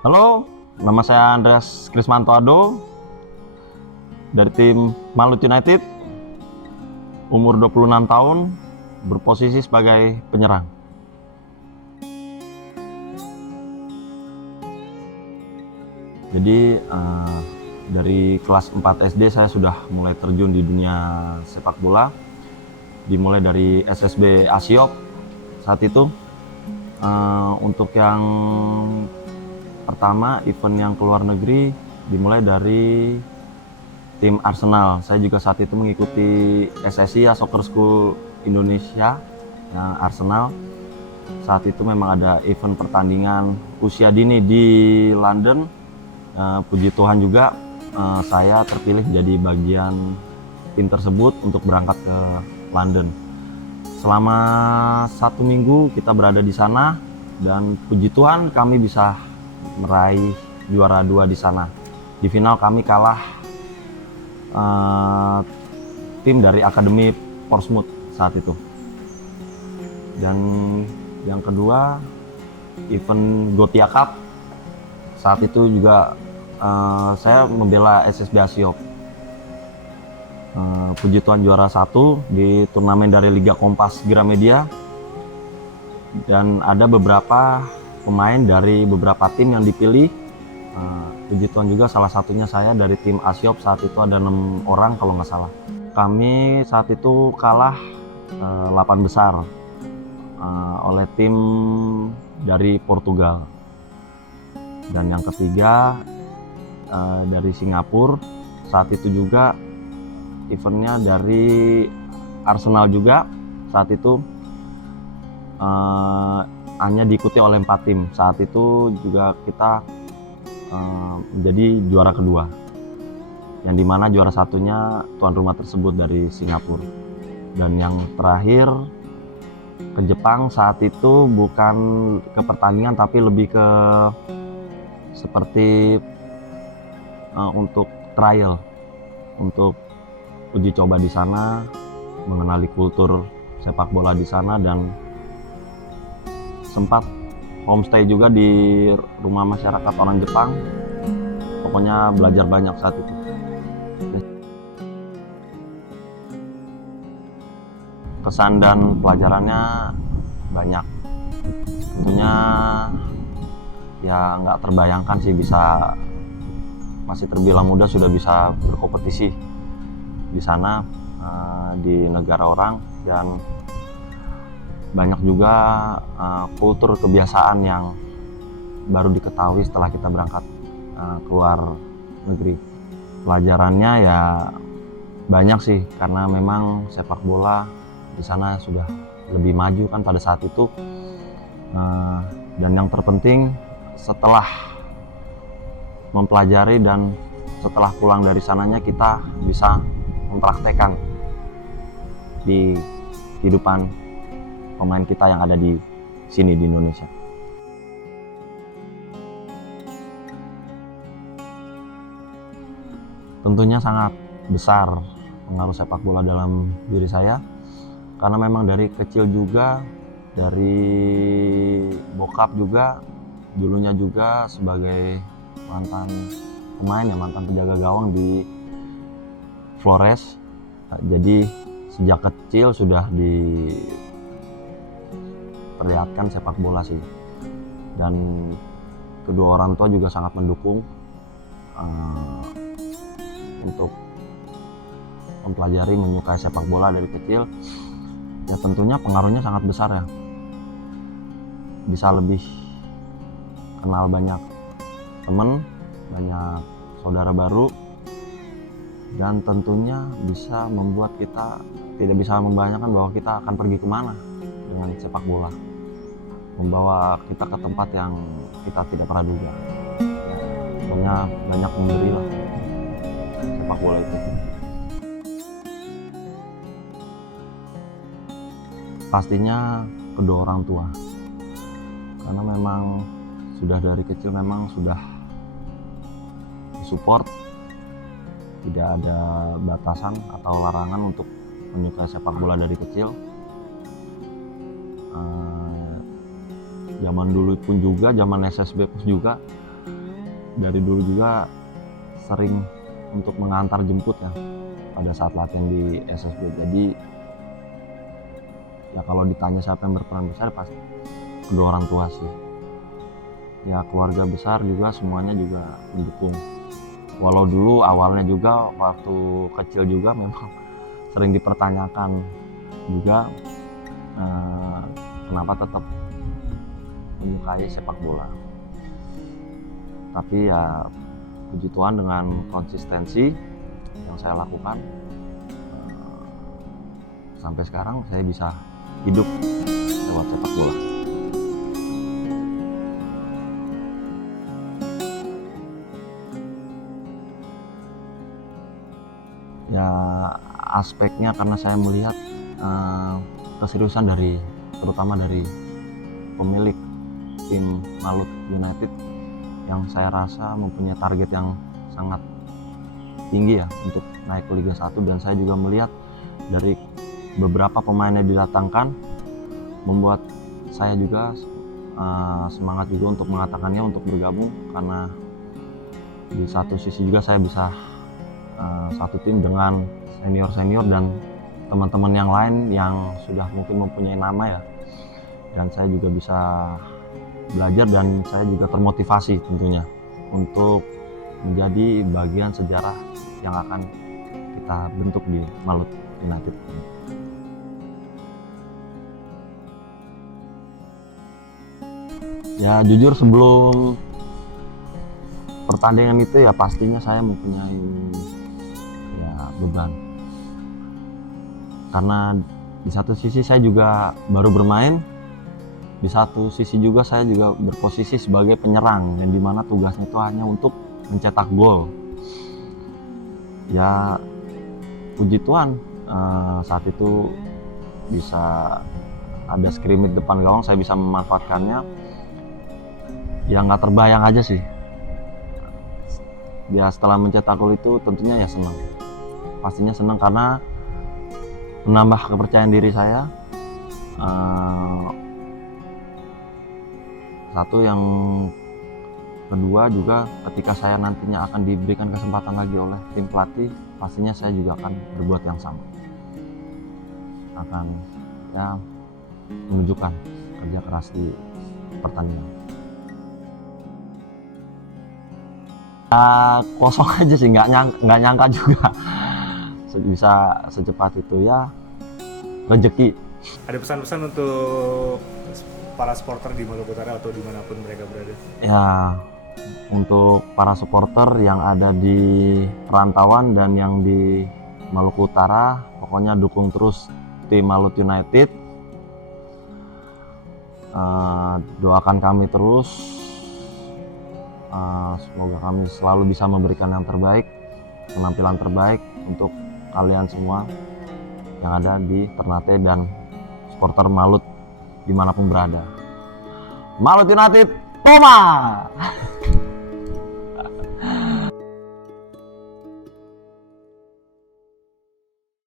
Halo, nama saya Andreas Krismanto Ado dari tim Malut United, umur 26 tahun, berposisi sebagai penyerang. Jadi dari kelas 4 SD saya sudah mulai terjun di dunia sepak bola, dimulai dari SSB Asiop saat itu. Untuk yang pertama, event yang keluar negeri dimulai dari tim Arsenal. Saya juga saat itu mengikuti SSI ya, Soccer School Indonesia, yang Arsenal. Saat itu memang ada event pertandingan usia dini di London. Puji Tuhan juga saya terpilih menjadi bagian tim tersebut untuk berangkat ke London. Selama 1 minggu kita berada di sana dan puji Tuhan kami bisa meraih juara 2 di sana. Di final kami kalah tim dari Akademi Portsmouth saat itu. Dan yang kedua, event Gotia Cup. Saat itu juga saya membela SSB Asiop. Puji Tuhan juara 1 di turnamen dari Liga Kompas Gramedia. Dan ada beberapa pemain dari beberapa tim yang dipilih. Puji Tuhan juga salah satunya saya dari tim Asiop. Saat itu ada 6 orang kalau nggak salah. Kami saat itu kalah 8 besar oleh tim dari Portugal. Dan yang ketiga dari Singapura. Saat itu juga eventnya dari Arsenal juga. Saat itu hanya diikuti oleh 4 tim. Saat itu juga kita menjadi juara kedua, yang dimana juara satunya tuan rumah tersebut dari Singapura. Dan yang terakhir ke Jepang. Saat itu bukan ke pertandingan tapi lebih ke seperti untuk trial, untuk uji coba di sana, mengenali kultur sepak bola di sana, dan sempat homestay juga di rumah masyarakat orang Jepang. Pokoknya belajar banyak saat itu. Kesan dan pelajarannya banyak. Tentunya ya nggak terbayangkan sih bisa, masih terbilang muda sudah bisa berkompetisi di sana, di negara orang. Dan banyak juga kultur kebiasaan yang baru diketahui setelah kita berangkat keluar negeri. Pelajarannya ya banyak sih, karena memang sepak bola di sana sudah lebih maju kan pada saat itu. Dan yang terpenting, setelah mempelajari dan setelah pulang dari sananya, kita bisa mempraktekkan di kehidupan pemain kita yang ada di sini di Indonesia. Tentunya sangat besar pengaruh sepak bola dalam diri saya, karena memang dari kecil juga, dari bokap juga, dulunya juga sebagai mantan pemain ya, mantan penjaga gawang di Flores. Jadi sejak kecil sudah diperlihatkan sepak bola sih. Dan kedua orang tua juga sangat mendukung untuk mempelajari, menyukai sepak bola dari kecil. Ya tentunya pengaruhnya sangat besar ya. Bisa lebih kenal banyak teman, banyak saudara baru, dan tentunya bisa membuat kita tidak bisa membayangkan bahwa kita akan pergi kemana dengan sepak bola, membawa kita ke tempat yang kita tidak pernah duga. Pokoknya banyak memberi lah sepak bola itu. Pastinya kedua orang tua, karena memang sudah dari kecil memang sudah support, tidak ada batasan atau larangan untuk menyukai sepak bola dari kecil. Zaman dulu pun juga, zaman SSB pun juga dari dulu juga sering untuk mengantar jemput ya pada saat latihan di SSB. Jadi ya kalau ditanya siapa yang berperan besar, pasti kedua orang tua sih. Ya keluarga besar juga semuanya juga mendukung. Walau dulu awalnya juga waktu kecil juga memang sering dipertanyakan juga kenapa tetap menyukai sepak bola. Tapi ya puji Tuhan dengan konsistensi yang saya lakukan sampai sekarang saya bisa hidup lewat sepak bola. Ya aspeknya karena saya melihat keseriusan terutama dari pemilik tim Malut United yang saya rasa mempunyai target yang sangat tinggi ya untuk naik ke Liga 1, dan saya juga melihat dari beberapa pemain yang didatangkan membuat saya juga semangat juga untuk mengatakannya untuk bergabung, karena di satu sisi juga saya bisa satu tim dengan senior dan teman-teman yang lain yang sudah mungkin mempunyai nama ya, dan saya juga bisa belajar dan saya juga termotivasi tentunya untuk menjadi bagian sejarah yang akan kita bentuk di Malut United. Ya jujur sebelum pertandingan itu ya pastinya saya mempunyai ya beban, karena di satu sisi saya juga baru bermain, di satu sisi juga saya juga berposisi sebagai penyerang yang dimana tugasnya itu hanya untuk mencetak gol. Ya puji Tuhan saat itu bisa ada skrimmage depan gawang, saya bisa memanfaatkannya. Ya nggak terbayang aja sih. Ya setelah mencetak gol itu tentunya ya senang. Pastinya senang karena menambah kepercayaan diri saya. Satu, yang kedua juga ketika saya nantinya akan diberikan kesempatan lagi oleh tim pelatih, pastinya saya juga akan berbuat yang sama, akan ya menunjukkan kerja keras di pertandingan. Kosong aja sih, nggak nyangka juga bisa secepat itu, ya rezeki. Ada pesan-pesan untuk para supporter di Maluku Utara atau dimanapun mereka berada? Ya untuk para supporter yang ada di perantauan dan yang di Maluku Utara, pokoknya dukung terus tim Malut United. Doakan kami terus, semoga kami selalu bisa memberikan yang terbaik, penampilan terbaik untuk kalian semua yang ada di Ternate dan supporter Malut dimanapun berada. Malut United, Toma!